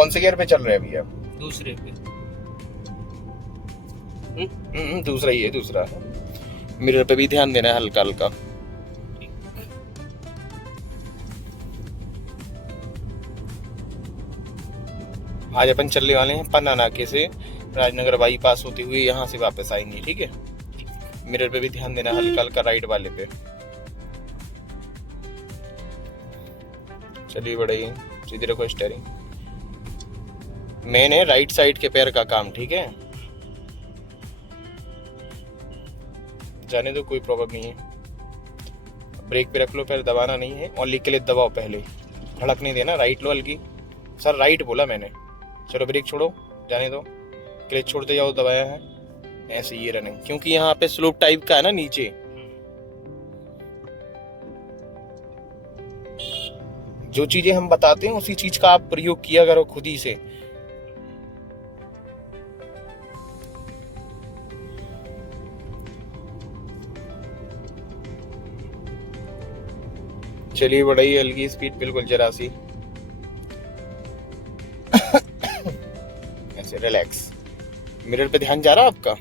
कौन से गियर पे चल रहे हैं अभी आप? दूसरे पे। दूसरा ही है, दूसरा। मिरर पे भी ध्यान देना है हल्का हल्का। आज अपन चलने वाले हैं पन्ना नाके से राजनगर बाईपास होते हुए यहाँ से वापस आएंगे, ठीक है। मिरर पे भी ध्यान देना हल्का हल्का, राइट वाले पे। चलिए बढ़ाइए, सीधे रखो स्टीयरिंग। मेन है राइट साइड के पैर का काम, ठीक है। जाने दो, कोई प्रॉब्लम नहीं है। ब्रेक पे रख लो, पैर दबाना नहीं है। ओनली क्लच दबाओ पहले, धड़क नहीं देना। राइट लो हल्की। सर राइट बोला मैंने। चलो ब्रेक छोड़ो, जाने दो। क्लच छोड़ते जाओ, दबाया है ऐसे ये रनिंग, क्योंकि यहाँ पे स्लोप टाइप का है ना नीचे। जो चीजें हम बताते हैं उसी चीज का आप प्रयोग किया करो खुद ही से। चलिए बढ़ाइए हल्की स्पीड, बिल्कुल जरा सी ऐसे रिलैक्स। मिरर पे ध्यान जा रहा आपका?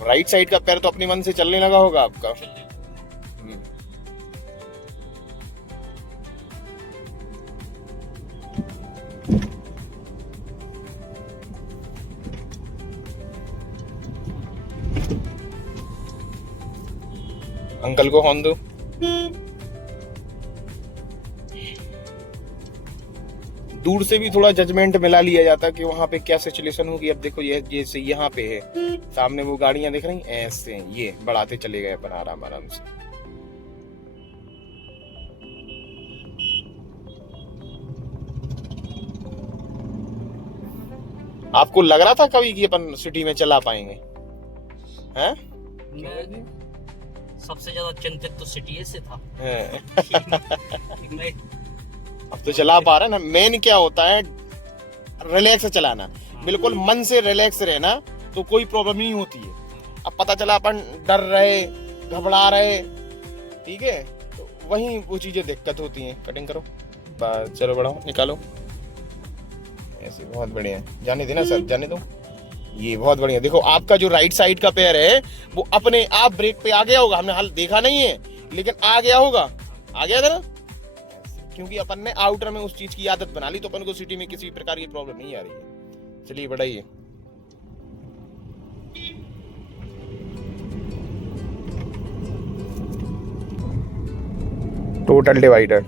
राइट साइड का पैर तो अपने मन से चलने लगा होगा आपका। अंकल को हॉर्न दो। दूर से भी थोड़ा जजमेंट मिला लिया जाता कि वहां पे क्या सिचुएशन होगी। अब देखो ये जैसे यहाँ पे है, सामने वो गाड़ियां दिख रही ऐसे, ये बढ़ाते चले गए अपन आराम आराम से। आपको लग रहा था कभी कि अपन सिटी में चला पाएंगे? हैं? सबसे ज्यादा चिंतित तो सिटी से था। अब तो चला पा रहा है ना। मेन क्या होता है, रिलैक्स चलाना, बिल्कुल मन से रिलैक्स रहना, तो कोई प्रॉब्लम नहीं होती है। अब पता चला अपन डर रहे, घबरा रहे, ठीक है, तो वहीं वो चीजें दिक्कत होती हैं। कटिंग करो, बस चलो बढ़ाओ, निकालो ऐसे। बहुत बढ़िया, जाने देना सर, जाने दो। ये बहुत बढ़िया। देखो आपका जो राइट साइड का पैर है वो अपने आप ब्रेक पे आ गया होगा। हमने हाल देखा नहीं है, लेकिन आ गया होगा, आ गया था ना, क्योंकि अपन ने आउटर में उस चीज की आदत बना ली, तो अपन को सिटी में किसी भी प्रकार की प्रॉब्लम नहीं आ रही है। चलिए बढ़ाइए। टोटल डिवाइडर,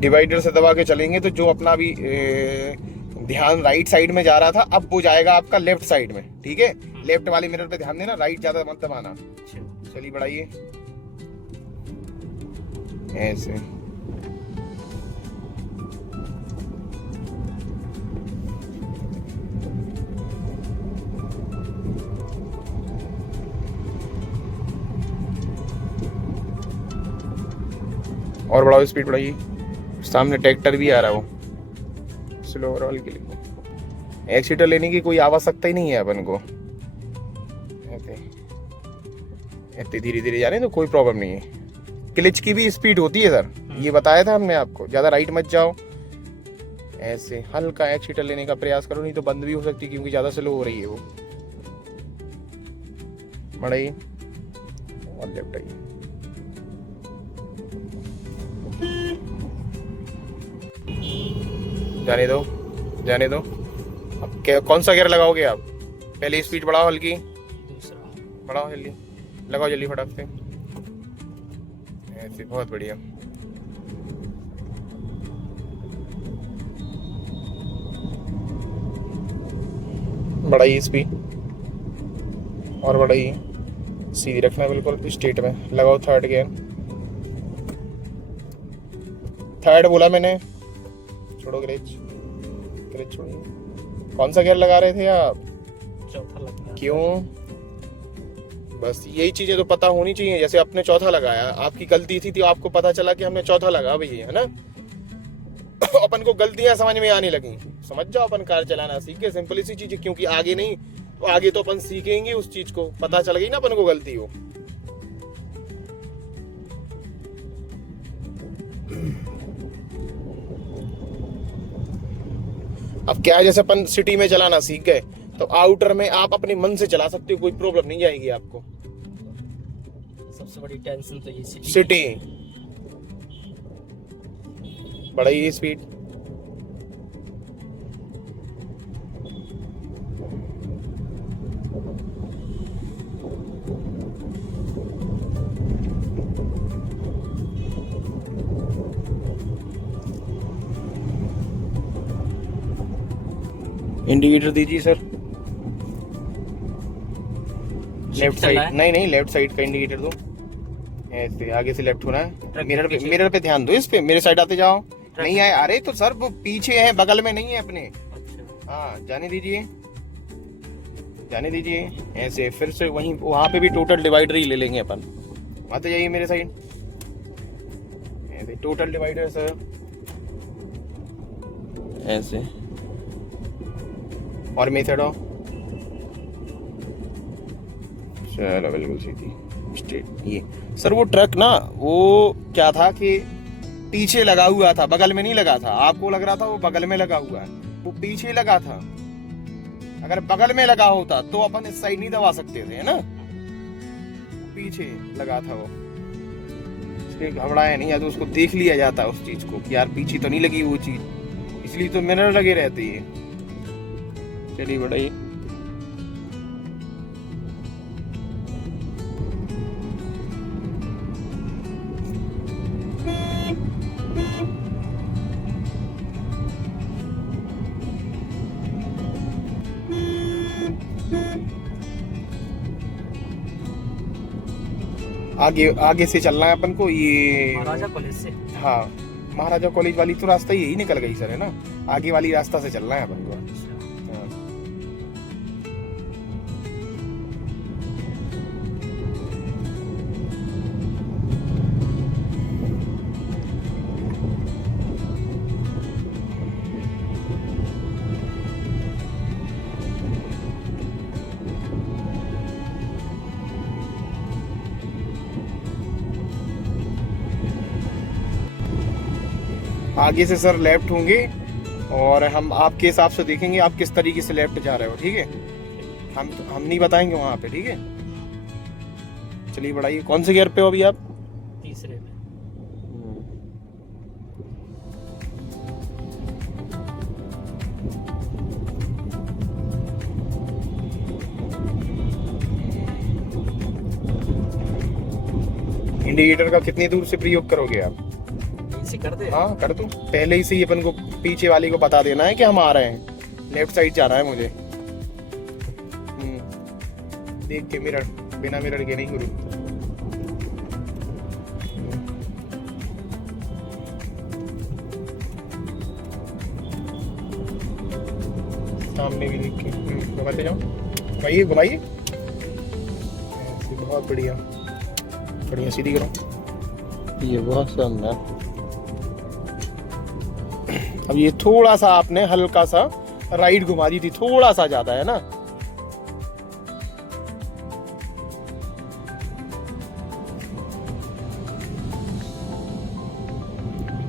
डिवाइडर से दबा के चलेंगे तो जो अपना भी ध्यान राइट साइड में जा रहा था, अब वो जाएगा आपका लेफ्ट साइड में, ठीक है। लेफ्ट वाले मिरर पे ध्यान देना, राइट ज्यादा मत दबाना। चलिए बढ़ाइए ऐसे। और बढ़ाओ, स्पीड बढ़ाइए। सामने ट्रैक्टर भी आ रहा है, वो स्लो ओवरऑल के लिए। एक्सीटर लेने की कोई आवश्यकता ही नहीं है अपन को। ऐसे धीरे धीरे जाने तो कोई प्रॉब्लम नहीं है। क्लच की भी स्पीड होती है सर, ये बताया था हमने आपको। ज्यादा राइट मत जाओ, ऐसे हल्का एक्सीटर लेने का प्रयास करो, नहीं तो बंद भी हो सकती है क्योंकि ज्यादा स्लो हो रही है वो। बढ़ाइए और लेफ्ट आइए। जाने दो, जाने दो। अब कौन सा गियर लगाओगे आप? पहले स्पीड बढ़ाओ हल्की, बढ़ाओ जल्दी, लगाओ जल्दी फटाक से ऐसे। बहुत बढ़िया। बढ़ाइए स्पीड और बढ़ाइए, सीधी रखना बिल्कुल स्ट्रेट में। लगाओ थर्ड गियर, थर्ड बोला मैंने। छोड़ो क्लच, क्लच छोड़िए। कौन सा गियर लगा रहे थे आप? चौथा लग गया। क्यों? बस यही चीजें तो पता होनी चाहिए। जैसे आपने चौथा लगाया, आपकी गलती थी तो आपको पता चला कि हमने चौथा लगा भैया, है ना। अपन को गलतियां समझ में आने लगी, समझ जाओ अपन कार चलाना सीख गए, सिंपल सी चीज है, क्योंकि आगे नहीं तो आगे तो अपन सीखेंगे उस चीज को, पता चल गई ना अपन को गलती हो। अब क्या है, जैसे अपन सिटी में चलाना सीख गए तो आउटर में आप अपने मन से चला सकते हो, कोई प्रॉब्लम नहीं आएगी आपको। सबसे बड़ी टेंशन तो ये सिटी बढ़ाइए स्पीड। इंडिकेटर दीजिए सर, लेफ्ट साइड, नहीं लेफ्ट साइड का इंडिकेटर दो, ऐसे आगे से लेफ्ट होना है। मिरर पे ध्यान दो, इस पे मेरे साइड आते जाओ। नहीं आए, अरे तो सर वो पीछे है, बगल में नहीं है अपने। हाँ जाने दीजिए, जाने दीजिए ऐसे, फिर से वहीं वहां पे भी टोटल डिवाइडर ही ले लेंगे अपन। आते जाइए मेरे साइड, ऐसे टोटल डिवाइडर सर, ऐसे और मेथड ऑफ, चलो बिल्कुल सीधी स्ट्रेट। ये सर वो ट्रक ना, वो क्या था कि पीछे लगा हुआ था, बगल में नहीं लगा था। आपको लग रहा था वो बगल में लगा हुआ है, वो पीछे लगा था। अगर बगल में लगा होता तो अपन इस साइड नहीं दबा सकते थे, है ना, पीछे लगा था वो, इसलिए घबराया नहीं, या तो उसको देख लिया जाता उस चीज को कि यार पीछे तो नहीं लगी वो चीज, इसलिए तो मिरर लगे रहते हैं। चलिए बढ़ाइए। आगे से चलना है अपन को, ये महाराजा कॉलेज से। हाँ महाराजा कॉलेज वाली तो रास्ता यही निकल गई सर, है ना, आगे वाली रास्ता से चलना है अपन को। हाँ। आगे से सर लेफ्ट होंगे और हम आपके हिसाब से देखेंगे आप किस तरीके से लेफ्ट जा रहे हो, ठीक है, हम नहीं बताएंगे वहां पे, ठीक है। चलिए बढ़ाइए। कौन से गियर पे हो अभी आप? तीसरे में। इंडिकेटर का कितनी दूर से प्रयोग करोगे आप? इसे कर दे। हाँ कर दो, पहले ही से ही अपन को पीछे वाले को बता देना है कि हम आ रहे हैं, लेफ्ट साइड जाना है मुझे। देख के मिरर, बिना मिरर के नहीं करूँ। सामने भी देख के घुमाते जाओ, घुमाइए घुमाइए, बहुत बढ़िया बढ़िया, सीधी करो, ये बहुत शानदार। अब ये थोड़ा सा आपने हल्का सा राइट घुमा दी थी, थोड़ा सा ज्यादा, है ना।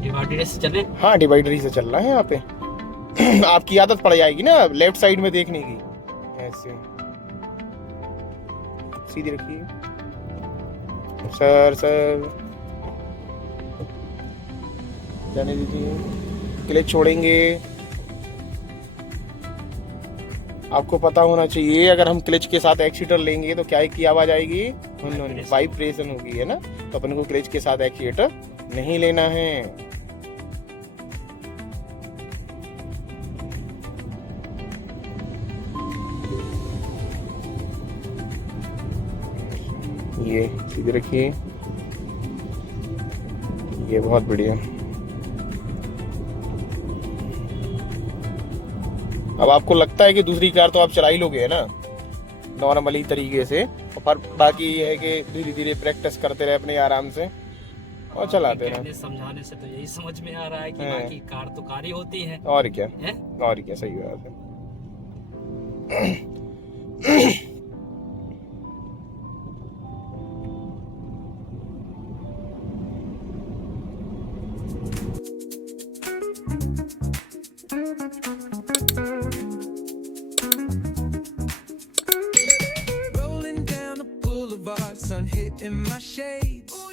डिवाइडर से चले। हाँ डिवाइडर ही से चलना है यहाँ पे। आपकी आदत पड़ जाएगी ना लेफ्ट साइड में देखने की, ऐसे सीधी रखिए सर, जाने दीजिए, क्लच छोड़ेंगे। आपको पता होना चाहिए अगर हम क्लच के साथ एक्सीटर लेंगे तो क्या की आवाज आएगी, वाइब्रेशन होगी, है ना। तो अपन को क्लच के साथ एक्सीटर नहीं लेना है। ये सीधे रखिए, ये बहुत बढ़िया। अब आपको लगता है कि दूसरी कार तो आप चला ही लोगे, है ना, नॉर्मली तरीके से, पर बाकी ये है कि धीरे धीरे प्रैक्टिस करते रहे अपने आराम से। और चलाते हैं। कहने समझाने से तो यही समझ में आ रहा है कि हाँ। बाकी कार तो कार ही होती है और क्या, हैं? और क्या, सही बात है। Rolling down the boulevard, sun hitting my shades.